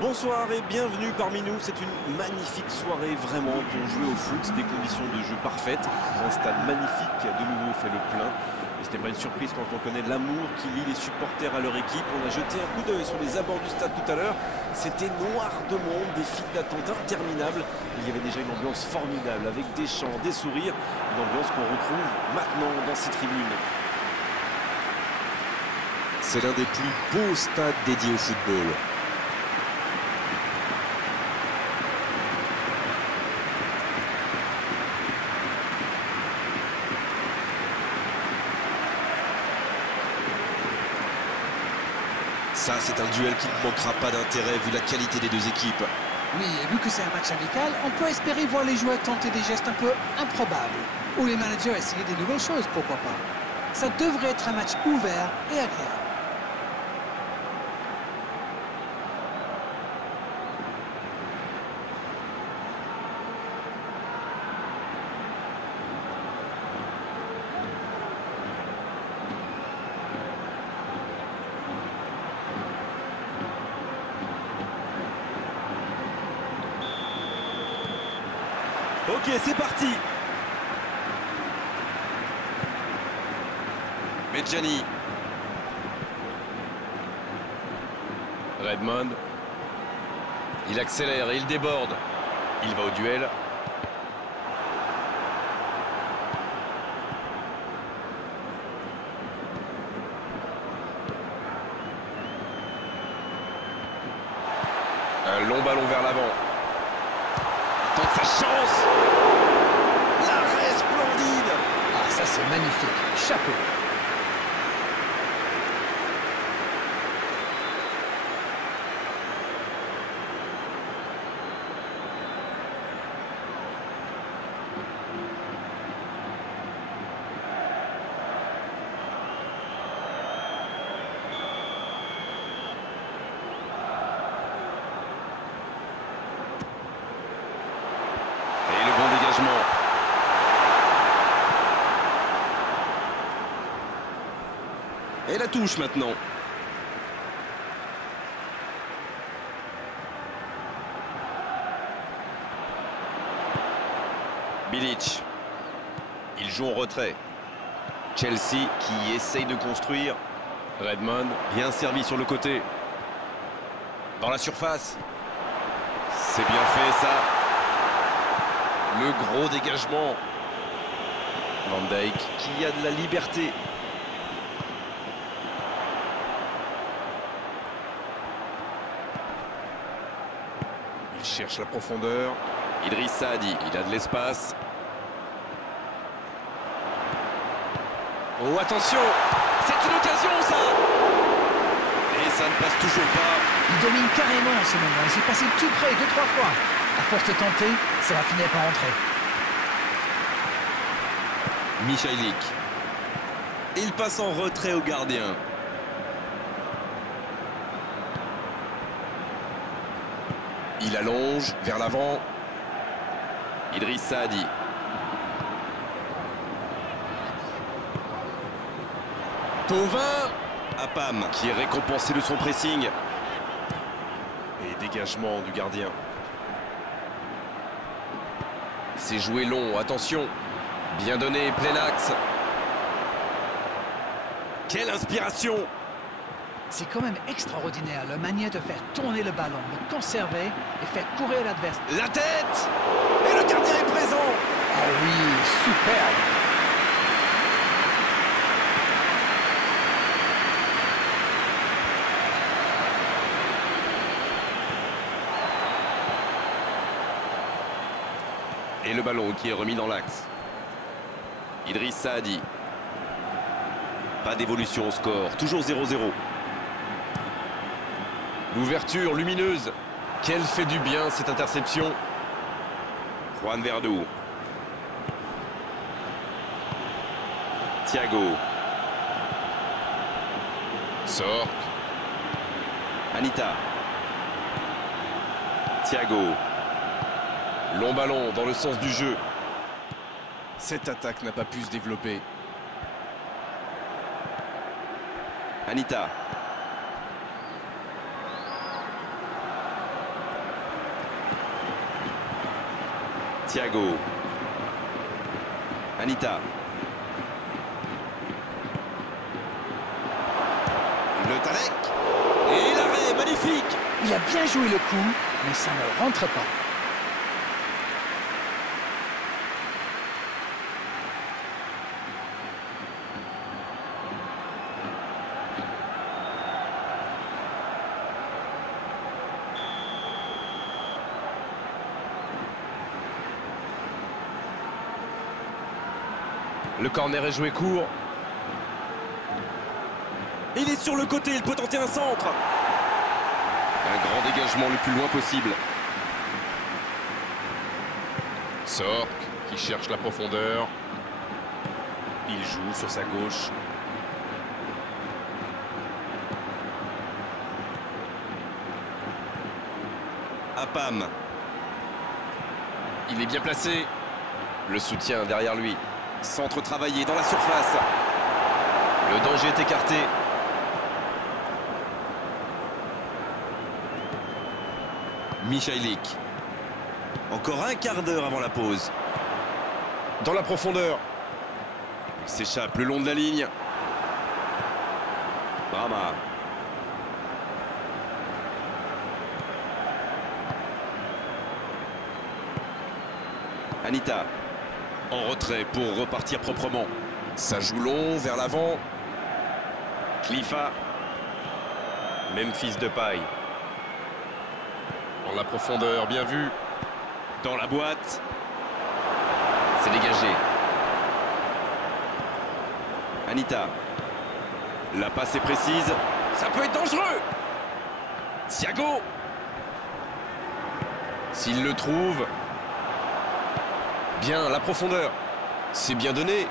Bonsoir et bienvenue parmi nous. C'est une magnifique soirée vraiment pour jouer au foot, des conditions de jeu parfaites, un stade magnifique qui a de nouveau fait le plein. Et ce n'est pas une surprise quand on connaît l'amour qui lie les supporters à leur équipe. On a jeté un coup d'œil sur les abords du stade tout à l'heure. C'était noir de monde, des files d'attente interminables. Il y avait déjà une ambiance formidable avec des chants, des sourires, une ambiance qu'on retrouve maintenant dans ces tribunes. C'est l'un des plus beaux stades dédiés au football. Ça, c'est un duel qui ne manquera pas d'intérêt vu la qualité des deux équipes. Oui, et vu que c'est un match amical, on peut espérer voir les joueurs tenter des gestes un peu improbables. Ou les managers essayer des nouvelles choses, pourquoi pas. Ça devrait être un match ouvert et agréable. Ok, c'est parti. Medjani. Redmond. Il accélère et il déborde. Il va au duel. Un long ballon vers l'avant. Il tente sa chance. L'arrêt splendide. Ah, ça c'est magnifique. Chapeau. Et le bon dégagement. Et la touche maintenant. Bilic. Il joue en retrait. Chelsea qui essaye de construire. Redmond. Bien servi sur le côté. Dans la surface. C'est bien fait ça. Le gros dégagement. Van Dijk qui a de la liberté. Il cherche la profondeur. Idriss Saadi, il a de l'espace. Oh, attention! C'est une occasion, ça! Et ça ne passe toujours pas. Il domine carrément en ce moment. Il s'est passé tout près 2-3 fois. À force de tenter, ça va finir par rentrer. Michailik. Il passe en retrait au gardien. Il allonge vers l'avant. Idriss Saadi. Thauvin. Apam qui est récompensé de son pressing. Et dégagement du gardien. C'est joué long, attention. Bien donné, plein axe. Quelle inspiration! C'est quand même extraordinaire la manière de faire tourner le ballon, de conserver et faire courir l'adversaire. La tête! Et le gardien est présent. Ah oui, superbe. Et le ballon qui est remis dans l'axe. Idriss Saadi. Pas d'évolution au score, toujours 0-0. L'ouverture lumineuse. Quelle fait du bien cette interception. Juan Verdú. Thiago. Sort. Anita. Thiago. Long ballon dans le sens du jeu. Cette attaque n'a pas pu se développer. Anita. Thiago. Anita. Le Talek. Et l'arrêt, magnifique. Il a bien joué le coup, mais ça ne rentre pas. Le corner est joué court. Il est sur le côté, il peut tenter un centre. Un grand dégagement le plus loin possible. Sork qui cherche la profondeur. Il joue sur sa gauche. Apam. Il est bien placé. Le soutien derrière lui. Centre travaillé dans la surface. Le danger est écarté. Michailik. Encore un quart d'heure avant la pause. Dans la profondeur. Il s'échappe le long de la ligne. Brahma. Anita. En retrait pour repartir proprement. Ça joue long vers l'avant. Clifa. Memphis Depay. Dans la profondeur, bien vu. Dans la boîte. C'est dégagé. Anita. La passe est précise. Ça peut être dangereux. Thiago. S'il le trouve. Bien, la profondeur. C'est bien donné.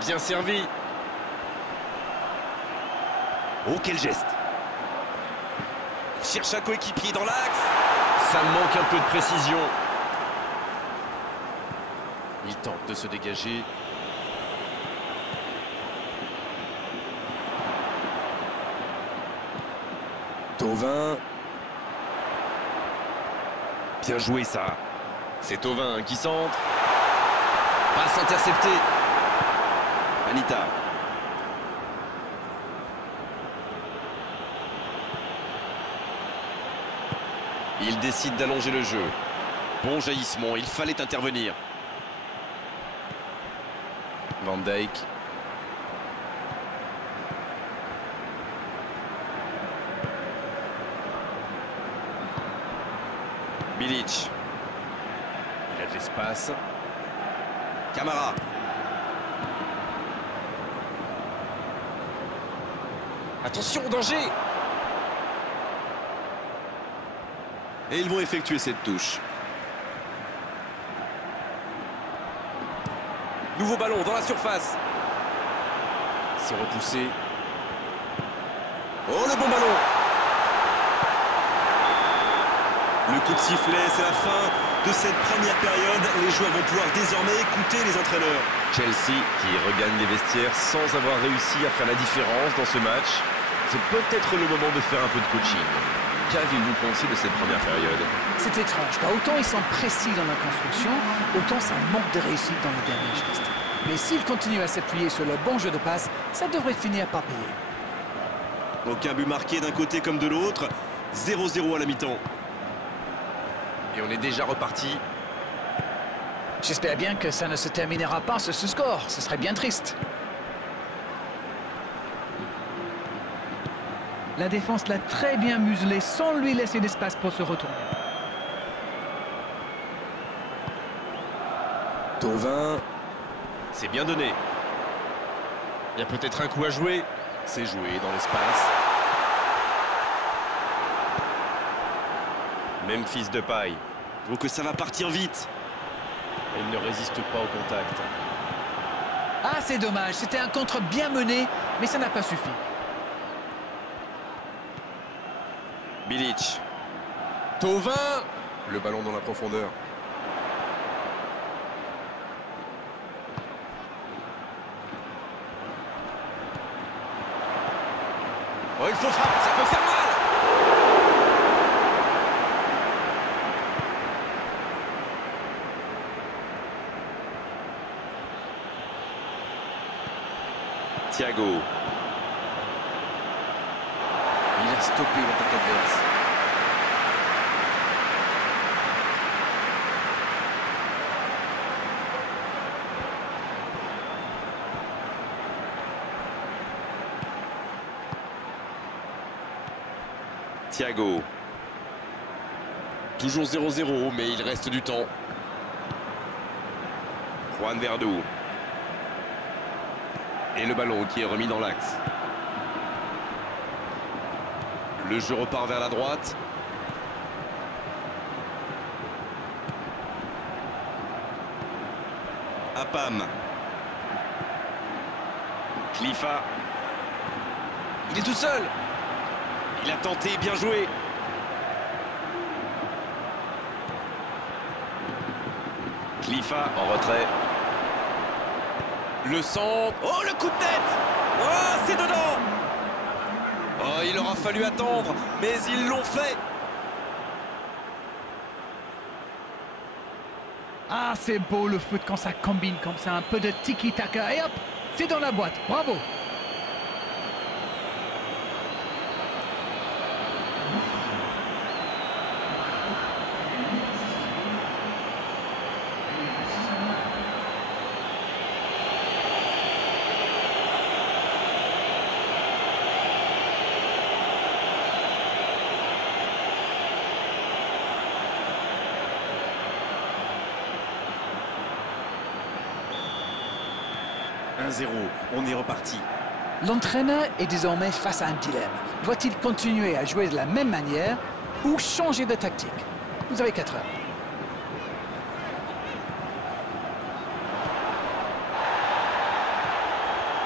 Bien servi. Oh, quel geste. Il cherche un coéquipier dans l'axe. Ça manque un peu de précision. Il tente de se dégager. Thauvin. Bien joué, ça. C'est Thauvin qui centre. Passe interceptée. Anita. Il décide d'allonger le jeu. Bon jaillissement, il fallait intervenir. Van Dijk. Bilic. Il a de l'espace. Camara. Attention, danger. Et ils vont effectuer cette touche. Nouveau ballon dans la surface. C'est repoussé. Oh, le bon ballon. Le coup de sifflet, c'est la fin de cette première période. Les joueurs vont pouvoir désormais écouter les entraîneurs. Chelsea qui regagne les vestiaires sans avoir réussi à faire la différence dans ce match. C'est peut-être le moment de faire un peu de coaching. Qu'avez-vous pensé de cette première période? C'est étrange, car autant ils sont précis dans la construction, autant ça manque de réussite dans les derniers gestes. Mais s'ils continuent à s'appuyer sur le bon jeu de passe, ça devrait finir par payer. Aucun but marqué d'un côté comme de l'autre. 0-0 à la mi-temps. Et on est déjà reparti. J'espère bien que ça ne se terminera pas sur ce score, ce serait bien triste. La défense l'a très bien muselé sans lui laisser d'espace pour se retourner. Thauvin. C'est bien donné. Il y a peut-être un coup à jouer. C'est joué dans l'espace. Memphis Depay. Donc que ça va partir vite. Il ne résiste pas au contact. Ah, c'est dommage, c'était un contre bien mené, mais ça n'a pas suffi. Bilic. Thauvin. Le ballon dans la profondeur. Oh, il faut frapper, ça peut faire mal. Thiago. Il a stoppé l'attaque adverse. Thiago. Toujours 0-0, mais il reste du temps. Juan Verdú. Et le ballon qui est remis dans l'axe. Le jeu repart vers la droite. Apam. Khalifa. Il est tout seul. Il a tenté, bien joué. Khalifa en retrait. Le centre. Oh, le coup de tête. Oh, c'est dedans. Oh, il aura fallu attendre, mais ils l'ont fait. Ah, c'est beau le foot quand ça combine comme ça. Un peu de tiki-taka et hop, c'est dans la boîte. Bravo. On est reparti. L'entraîneur est désormais face à un dilemme. Doit-il continuer à jouer de la même manière ou changer de tactique? Vous avez 4 heures.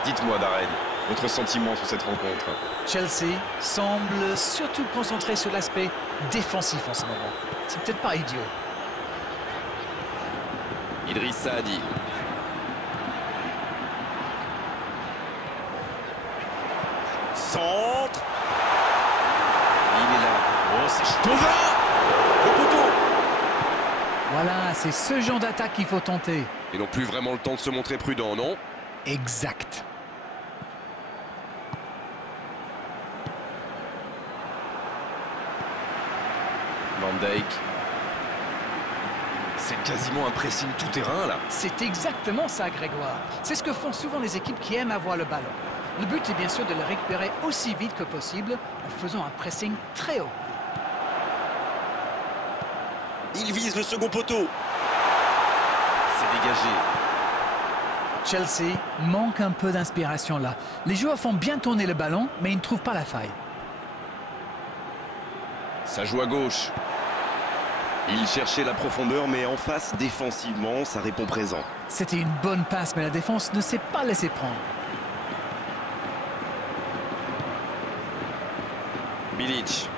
Dites-moi, Darren, votre sentiment sur cette rencontre? Chelsea semble surtout concentré sur l'aspect défensif en ce moment. C'est peut-être pas idiot. Idriss Saadi. Centre. Il est là. Oh, c'est Tovin. Le poteau. Voilà, c'est ce genre d'attaque qu'il faut tenter. Ils n'ont plus vraiment le temps de se montrer prudents, non? Exact. Van Dijk. C'est quasiment un pressing tout-terrain, là. C'est exactement ça, Grégoire. C'est ce que font souvent les équipes qui aiment avoir le ballon. Le but est bien sûr de le récupérer aussi vite que possible en faisant un pressing très haut. Il vise le second poteau. C'est dégagé. Chelsea manque un peu d'inspiration là. Les joueurs font bien tourner le ballon, mais ils ne trouvent pas la faille. Ça joue à gauche. Il cherchait la profondeur, mais en face, défensivement, ça répond présent. C'était une bonne passe, mais la défense ne s'est pas laissée prendre. Bilic.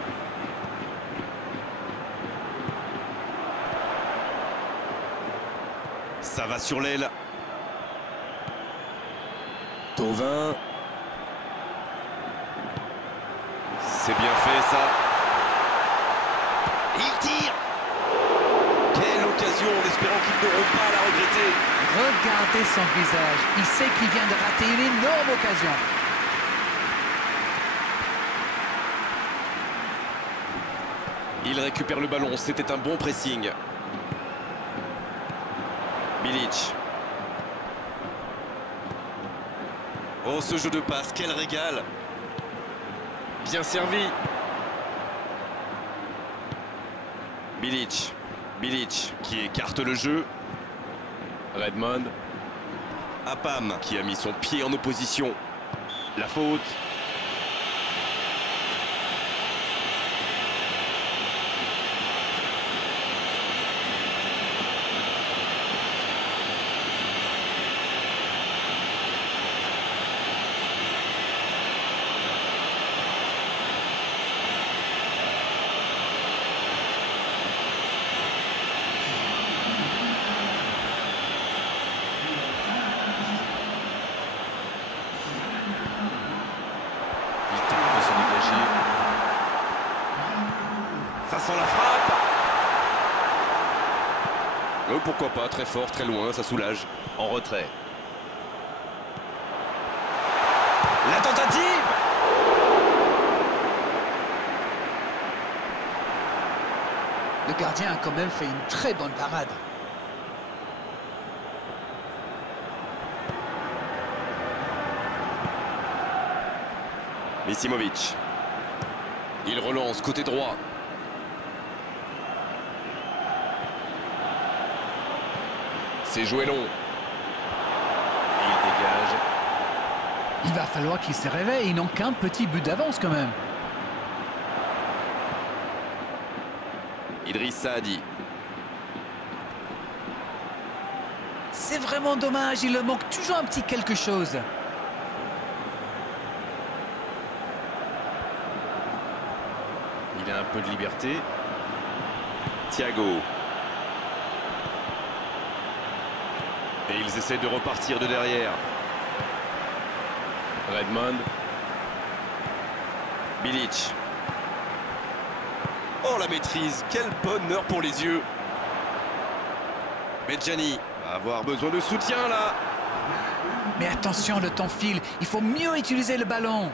Ça va sur l'aile. Tovin. C'est bien fait, ça. Il tire. Quelle occasion, en espérant qu'ils n'auront pas à la regretter. Regardez son visage. Il sait qu'il vient de rater une énorme occasion. Il récupère le ballon, c'était un bon pressing. Bilic. Oh, ce jeu de passe, quel régal. Bien servi. Bilic. Bilic qui écarte le jeu. Redmond. Apam qui a mis son pied en opposition. La faute. Ça sent la frappe. Pourquoi pas, très fort, très loin, ça soulage. En retrait. Le gardien a quand même fait une très bonne parade. Misimovic. Il relance côté droit. C'est joué long. Il dégage. Il va falloir qu'il se réveille. Ils n'ont qu'un petit but d'avance quand même. Idriss Saadi. C'est vraiment dommage. Il leur manque toujours un petit quelque chose. Il a un peu de liberté. Thiago. Et ils essaient de repartir de derrière. Redmond. Bilic. Oh, la maîtrise. Quel bonheur pour les yeux. Medjani va avoir besoin de soutien là. Mais attention, le temps file. Il faut mieux utiliser le ballon.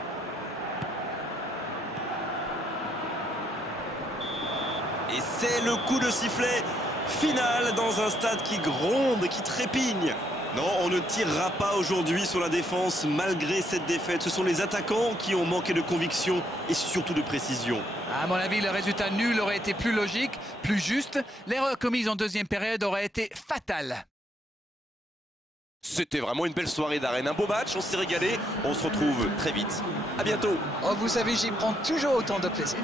Et c'est le coup de sifflet final dans un stade qui gronde, qui trépigne. Non, on ne tirera pas aujourd'hui sur la défense malgré cette défaite. Ce sont les attaquants qui ont manqué de conviction et surtout de précision. À mon avis, le résultat nul aurait été plus logique, plus juste. L'erreur commise en deuxième période aurait été fatale. C'était vraiment une belle soirée d'arène, un beau match, on s'est régalé. On se retrouve très vite. À bientôt. Oh, vous savez, j'y prends toujours autant de plaisir.